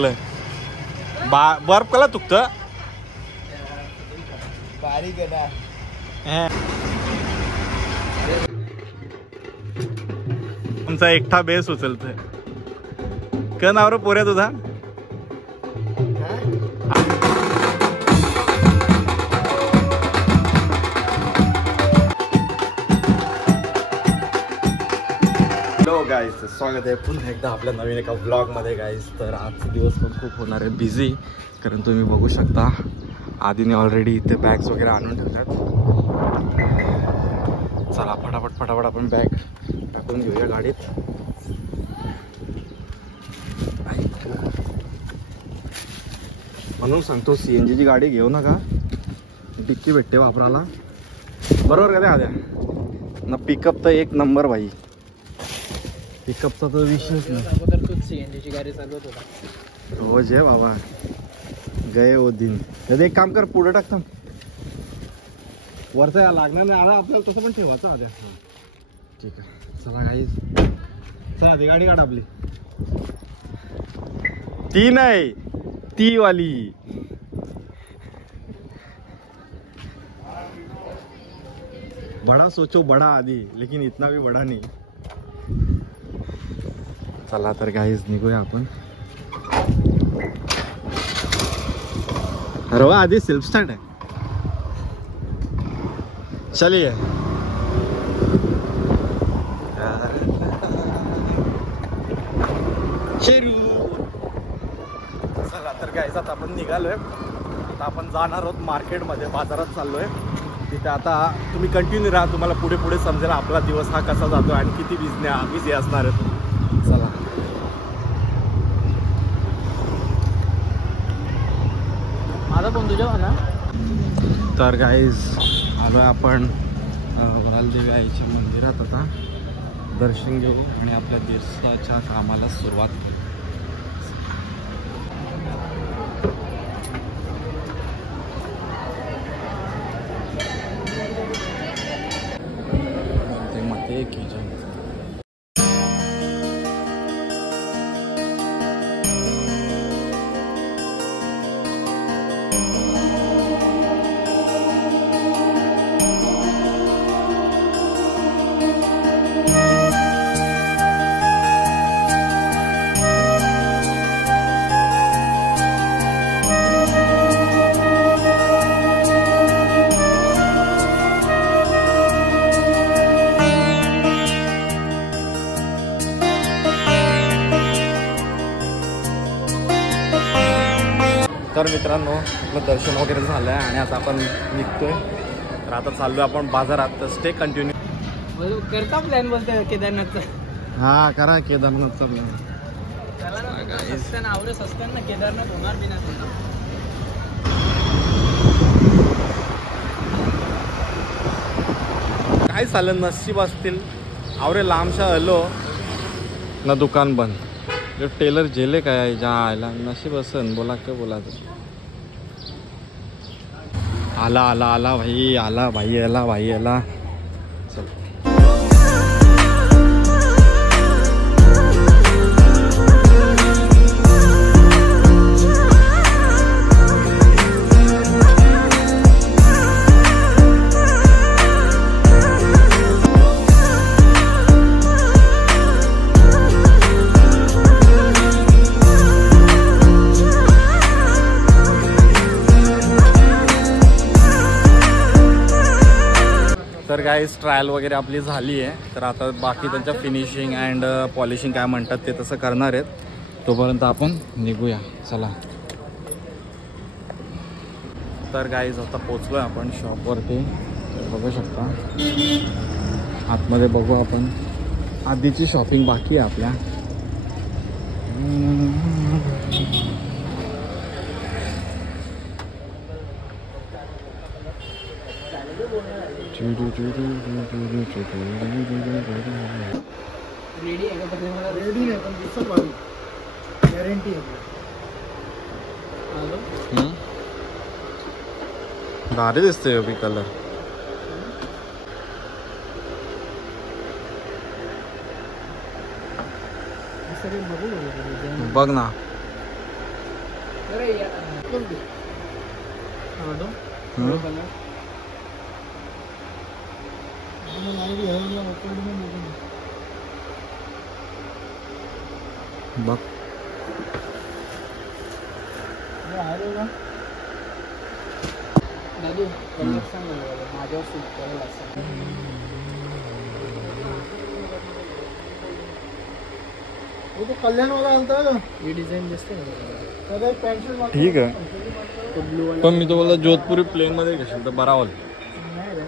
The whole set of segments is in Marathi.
बर्फ कला तुकत बारीक आहे ना. तुमचा एकटा बेस उचलतोय. क नाव रे पोऱ्या तुझा? हॅलो गाईज, स्वागत आहे पुन्हा एकदा आपल्या नवीन एका ब्लॉग मध्ये गाईज. तर आजचा दिवस पण खूप होणार आहे बिझी, कारण तुम्ही बघू शकता आधीने ऑलरेडी इथे बॅग्स वगैरे आणून ठेवल्यात. चला फटाफट आपण बॅग टाकून घेऊया गाडीत. म्हणून सांगतो CNG ची गाडी घेऊ नका, डिक्की भेटते वापरायला. बरोबर का ते आद्या ना? पिकअप तर एक नंबर भाई, पिकअपचा तर विषयच नाही. अगोदर तूच CNG ची गाडी चालवत होता. रोज आहे बाबा, गए वो दिन. तर एक काम कर, पुढे टाकता वरचा लागणार नाही. आता आपल्याला तसं पण ठेवायचं आद्या. ठीक आहे, चला गाईज, चला ती गाडी काढ आपली. ती नाही, ती वाली. बड़ा सोचो बड़ा आधी, लेकिन इतना भी बड़ा नहीं. चला तर गाईज निघूया आपण. अरे वा, आधी सेल्फ स्टार्ट आहे. चलिए. चला तर गाईज आता आपण निघालोय. आता आपण जाणार आहोत मार्केटमध्ये, बाजारात चाललोय. तिथे आता तुम्ही कंटिन्यू राहा, तुम्हाला पुढे पुढे समजेल आपला दिवस हा कसा जातो आणि किती बिझी असणार आहे तो. चला. माझा फोन तुझ्या मला. तर गाईज आलो आपण वरालदेवी आईच्या मंदिरात. आता दर्शन घेऊ आणि आपल्या दिवसाच्या कामाला सुरुवात करू. माते की जय. तर मित्रांनो, आपलं दर्शन वगैरे झालं आहे आणि आता आपण निघतोय. तर आता चाललोय आपण बाजारात. तर स्टे कंटिन्यू. करता प्लॅन बोलतोय केदारनाथचा. हा करा केदारनाथचा प्लॅन. आवडत असताना केदारनाथ होणार बी नाही. काय चाललं नशीब असतील. आवरे लांबशा आलो ना, दुकान बंद. जो टेलर जेले काय ज्या आयला नशीब असन. बोला का बोलायचं. आला भाई, आला भाई, आला. चल. तर गाईज ट्रायल वगैरे आपली झाली आहे. तर आता बाकी त्यांच्या फिनिशिंग अँड पॉलिशिंग काय म्हणतात ते तसं करणार आहेत. तोपर्यंत आपण निघूया. चला. तर गाईज आता पोचलो आहे आपण शॉपवरती. बघू शकता आतमध्ये. बघू आपण, आधीची शॉपिंग बाकी आहे आपल्या. रेडी आहे का? रेडी नाही पण दिसत भावी गॅरंटी आहे. भारी दिसतोय अभि कलर. बघ ना, बघ दादू माझ्यावर सूट करायला असं तो कल्याणवाला आणता ना ही डिझाईन दिसते ना पॅन्ट शर्ट ठीक आहे पण मी तो बोलतो जोधपुरी प्लेन मध्ये घेशील तर बरा होईल. नाही रे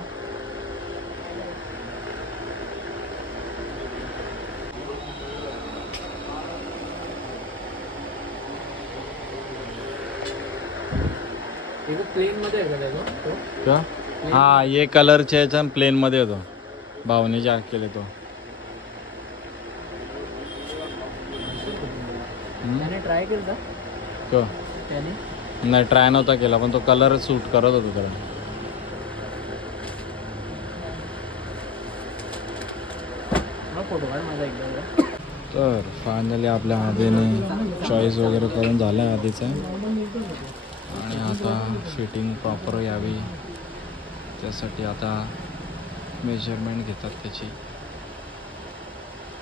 प्लेन मध्ये आहे का हा ये कलरच्या याच्या प्लेन मध्ये होतो भावनेच्या केले तो. त्याने ट्राय केलं तो त्याने नाही ट्राय नव्हता केला पण तो कलर सूट करत होता त्याला. फोटो काढ माझा एकदा. तर फायनली आपल्या आधीने चॉईस वगैरे करून झालं आधीच आणि आता फिटिंग प्रॉपर यावी त्यासाठी आता मेजरमेंट घेतात त्याची.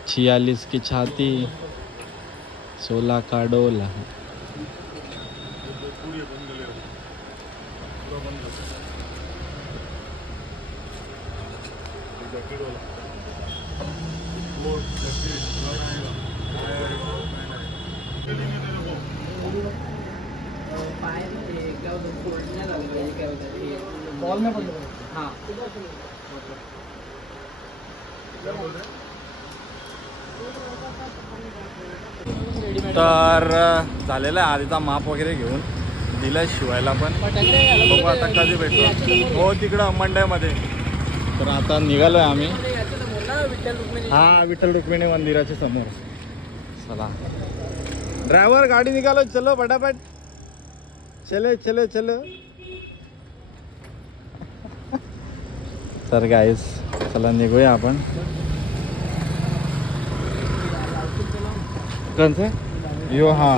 46 की छाती 16 का डोला. बॉल में पडलं हां तर झालेलं आहे आधीचा माप वगैरे घेऊन दिलं शिवायला पण बघू आता कधी भेटतो. हो तिकडं मंडईमध्ये. तर आता निघालोय आम्ही हा विठ्ठल रुक्मिणी मंदिराच्या समोर. चला ड्रायव्हर गाडी निघालो चलो फटाफट चले चले चलो. तर गाईस चला निघूया आपण. कोणचं यो हा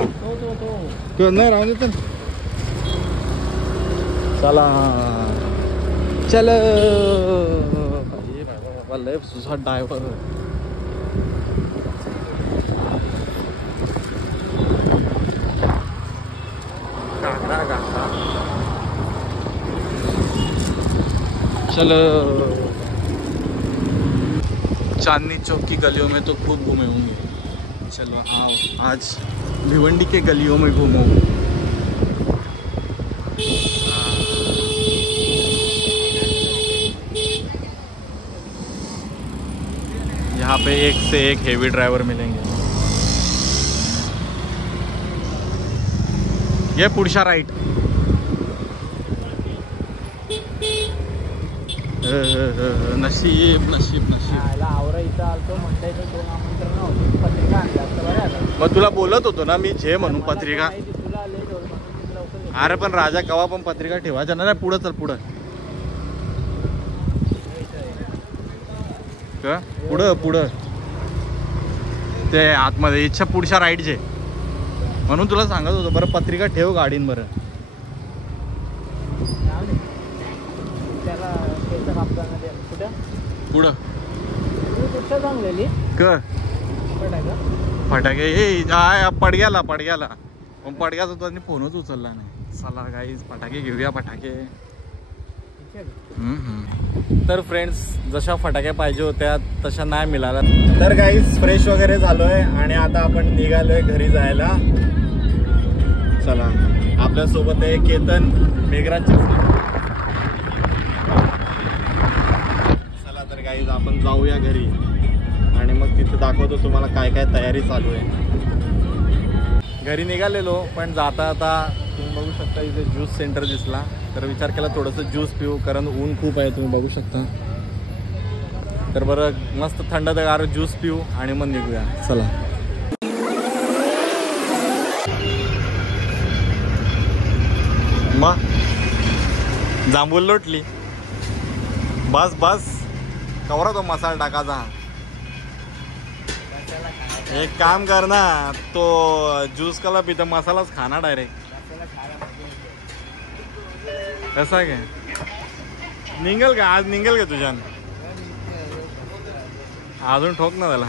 तो नाही राहून देत चला चल. बाबा लय सुसा ड्रायव्हर. काका काका चलो. चांदनी चौक की गलियों में तो खूब घूमे होंगे. चलो आओ आज भिवंडी के गलियों में घूमो. यहाँ पे एक से एक हेवी ड्राइवर मिलेंगे. ये पुढचा राईट. नशीब नशीब नशीब. आवरा इथं आलतो म्हणतायचं 2 आमंत्रण होती पत्रिका आणल्या. मग तुला बोलत होतो ना मी झे म्हणून पत्रिका. तुला लवकर. अरे पण राजा कवा पण पत्रिका ठेवायच्या ना. पुढं चल पुढं का पुढं पुढं ते आतमध्ये इच्छा पुढच्या राईट जे म्हणून तुला सांगत होतो. बरं पत्रिका ठेव गाडीन बरं. त्याला कुठं पुढं कुठं चांगलेली क फटाके हे पडग्याला पडग्याला पण पडग्याचा होता आणि फोनच उचलला नाही. चला गाईज फटाके घेऊया फटाके. तर फ्रेंड्स जशा फटाक्या पाहिजे होत्या तशा नाही मिळाल्या. तर गाईज फ्रेश वगैरे झालोय आणि आता आपण निघालोय घरी जायला. चला आपल्यासोबत आहे केतन मेघराज. चला तर गाईज आपण जाऊया घरी आणि मग तिथे दाखवतो तुम्हाला काय काय तयारी चालू आहे. घरी निघालेलो पण जाता आता तुम्ही बघू शकता इथे ज्यूस सेंटर दिसला तर विचार केला थोडंसं ज्यूस पिऊ कारण ऊन खूप आहे तुम्ही बघू शकता. तर बरं मस्त थंडगार ज्यूस पिऊ आणि मग निघूया. चला मग जांभूल लोटली बस बस कवरा तो मसाला टाकायचा. एक काम कर ना तो ज्यूस कला पिता मसालाच खाना डायरेक्ट. कसं आहे काय निघेल का आज निघेल का तुझ्यान अजून ठोक ना त्याला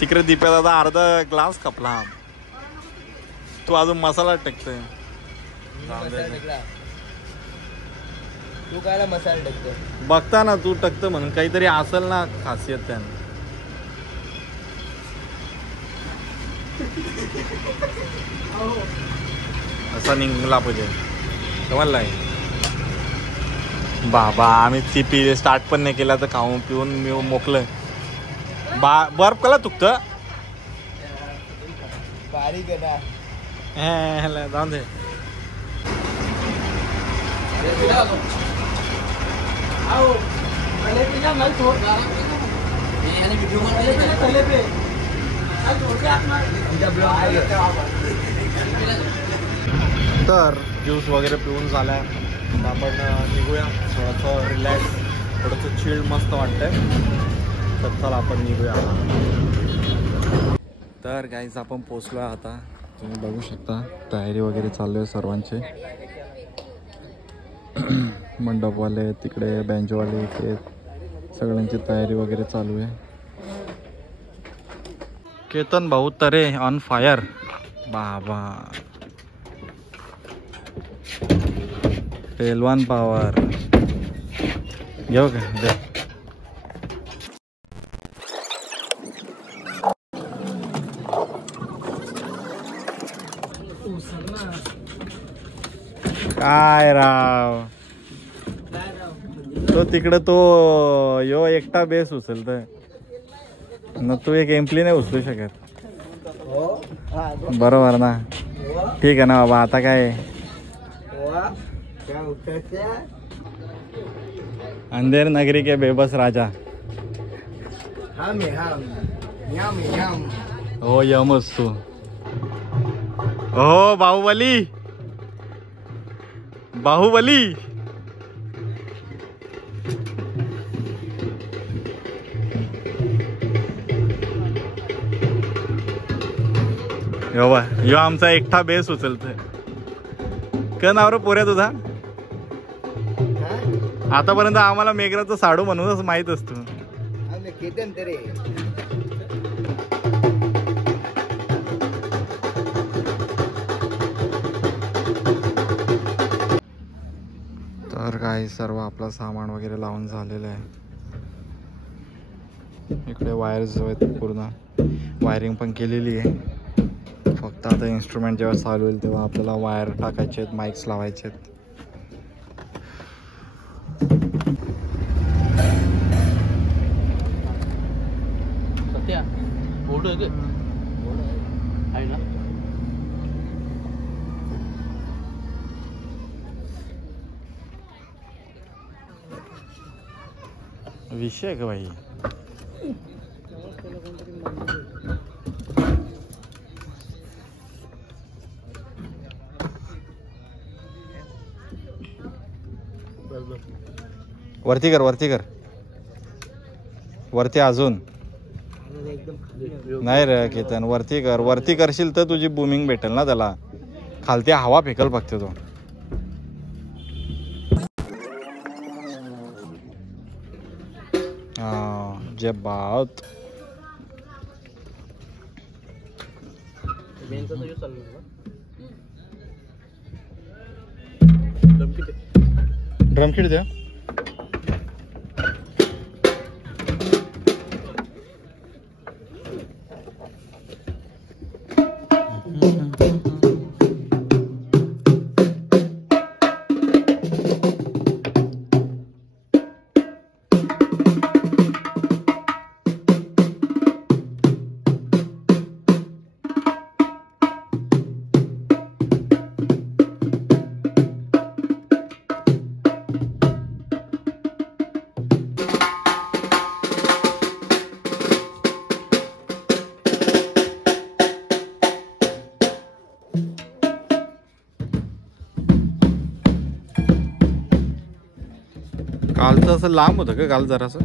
तिकडे दीप्या दादा अर्धा ग्लास कपला तू अजून मसाला टाकतोय तू कायला मसाला टाकतो बघता ना तू टाकतं म्हणून काहीतरी असेल ना खासियत त्यानं असा निघला पाहिजे समजलाय बाबा आम्ही ती पी स्टार्ट पण नाही केला तर खाऊन पिऊन मी मोकलं बर्फ कला तुकत बारीक आहे ना जाऊन दे तर ज्यूस वगैरे पिऊन झालाय आपण निघूया थोडंसं रिलॅक्स थोडंसं चिल मस्त वाटतंय तर चला आपण निघूया तर गाईज आपण पोचलो आता तुम्ही बघू शकता तयारी वगैरे चालू आहे सर्वांचे मंडपवाले तिकडे बँजवाले इकडे सगळ्यांची तयारी वगैरे चालू आहे केतन भाऊ तरे ऑन फायर बाबा पेलवान पॉवर घेऊ का दे काय राव तो तिकडे तो यो एकटा बेस उचलतोय न तू एक एम्प्ली नाही उचलू शकत बरोबर ना ठीक आहे ना बाबा आता काय अंधेर नगरी के बेबस राजा हो यमच तू हो बाहुबली बाहुबली यो यो आमचा एकटा बेस उचलतोय का नाव रे पोऱ्या तुझा आतापर्यंत आम्हाला मेघराचं साडू म्हणूनच माहित असतो तर काही सर्व आपलं सामान वगैरे लावून झालेलं आहे इकडे वायर्स जो आहेत पूर्ण वायरिंग पण केलेली आहे फक्त आता इन्स्ट्रुमेंट जेव्हा चालू होईल तेव्हा आपल्याला वायर टाकायचे आहेत माइक्स लावायचे आहेत विषय आहे का भाई वरती कर वरती अजून नाही रे केतन वरती करशील तर तुझी बूमिंग भेटेल ना त्याला खालती हवा फेकल फक्त तो जे बात ड्रम किट द्या कालचं असं लांब होतं का काल जरासं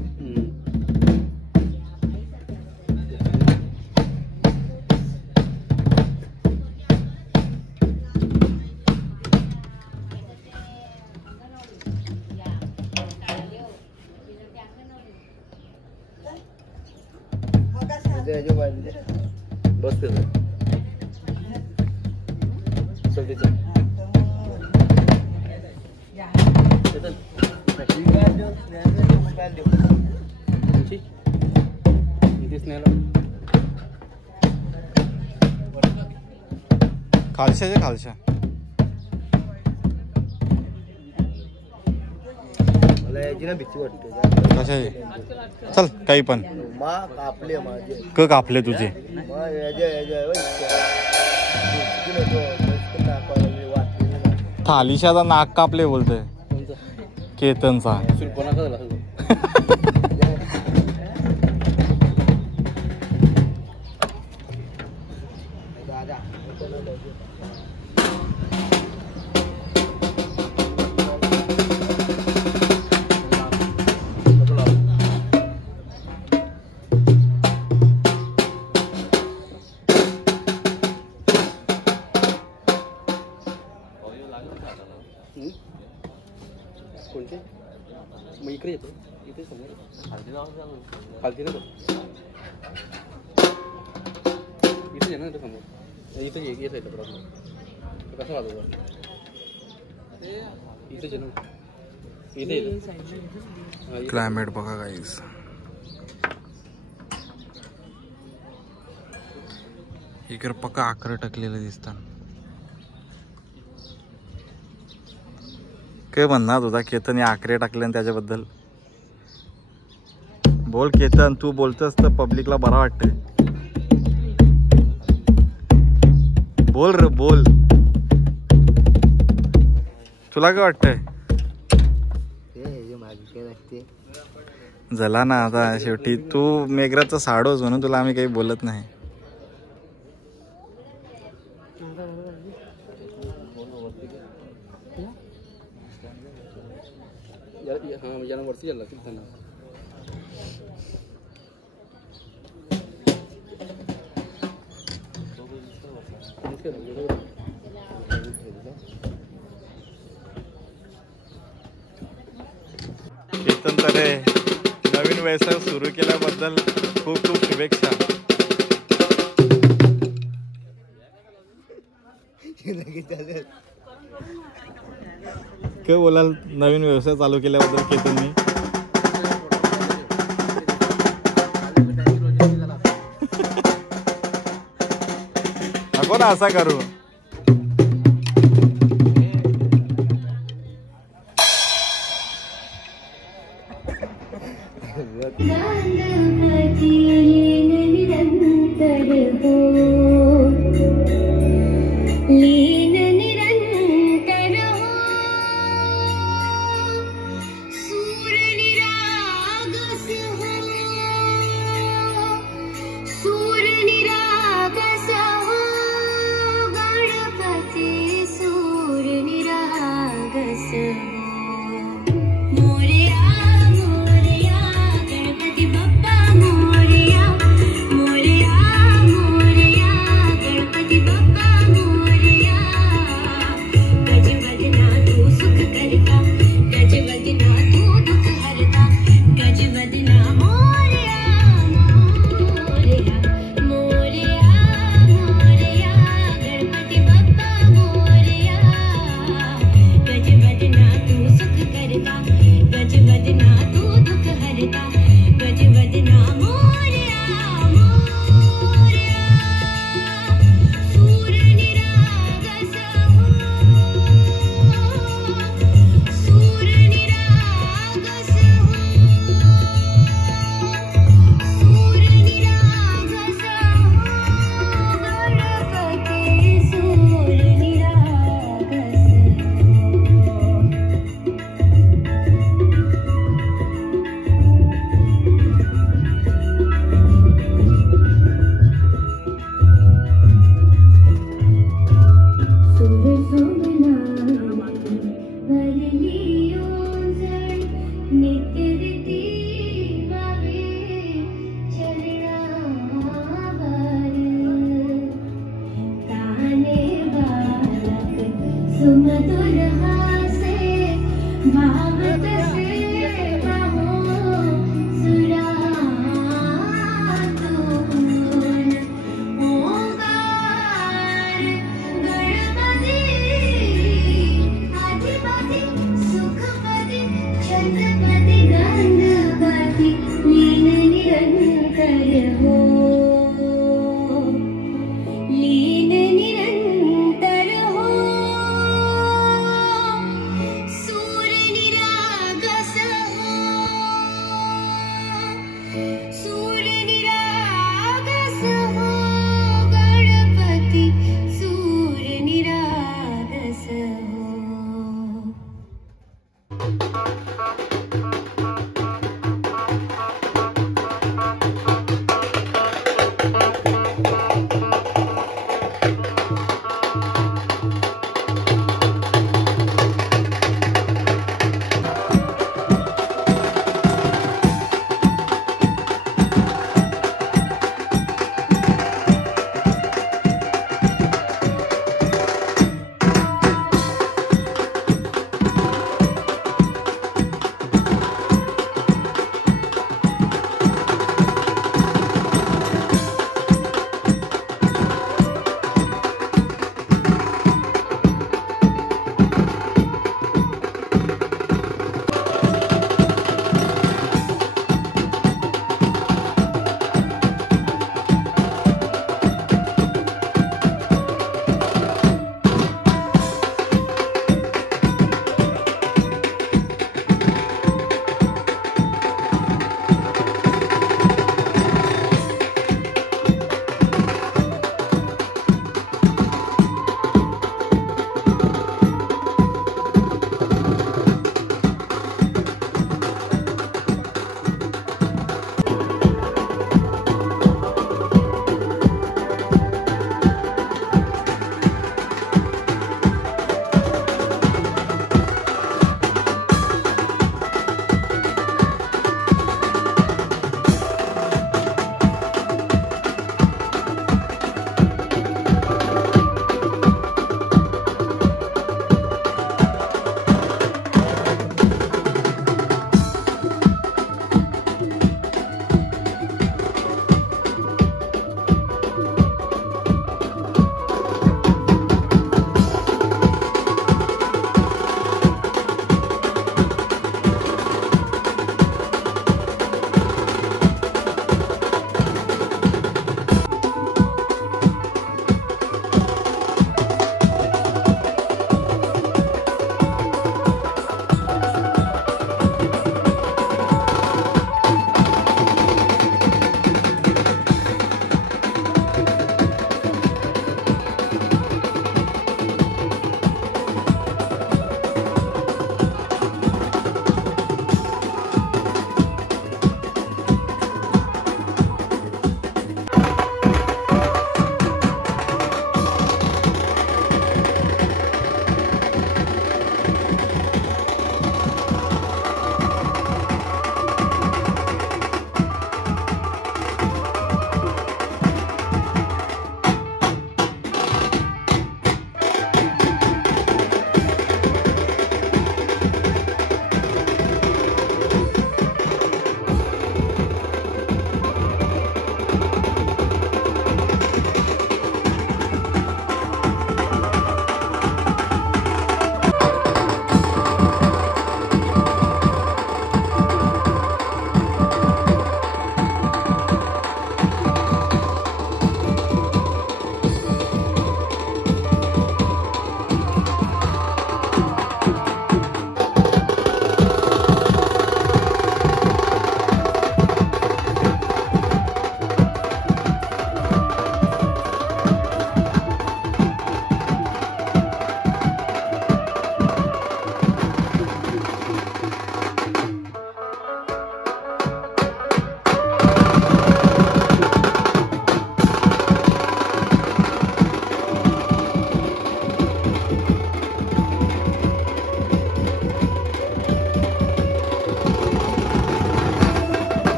बस त्याचं खालशाच्या खालशा मला याची ना भीती वाटते कशाचे चल काही पण मा कापले माझे क कापले तुझे मा याच्या थालीशाचा नाक कापले बोलतोय केतनचा कोणते मग इकडे येतो इथे समोर खालती नको इथे ना समोर इथे येत आहे प्रॉब्लेम कसं वाजवतो इथेच ना इथे क्लायमेट बघा गाईस इकडे पक्का आकर टकलेलं दिसतात काय म्हणणार तुझा केतन या आकडे टाकले आणि त्याच्याबद्दल बोल केतन तू बोलतोस तर पब्लिकला बरा वाटतंय बोल रे बोल तुला काय वाटतंय झाला ना आता शेवटी तू मेघराचा साडोच म्हणून तुला आम्ही काही बोलत नाही हाँ याना वरती चल रहा है केतन तरे नवीन व्यवसाय सुरू केल्याबद्दल खूप खूप शुभेच्छा काय बोलाल नवीन व्यवसाय चालू केल्याबद्दल केतन मी नको ना असा करू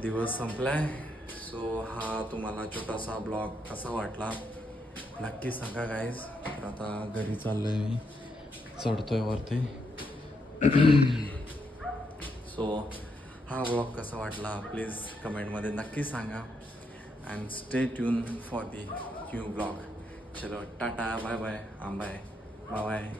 दिवस संपलाय. सो हा तुम्हाला छोटासा ब्लॉग कसा वाटला नक्की सांगा गाईज. आता घरी चाललोय मी, चढतोय वरती. सो हा ब्लॉग कसा वाटला प्लीज कमेंटमध्ये नक्की सांगा. And stay tune for the new blog. चलो tata bye bye. Bye bye.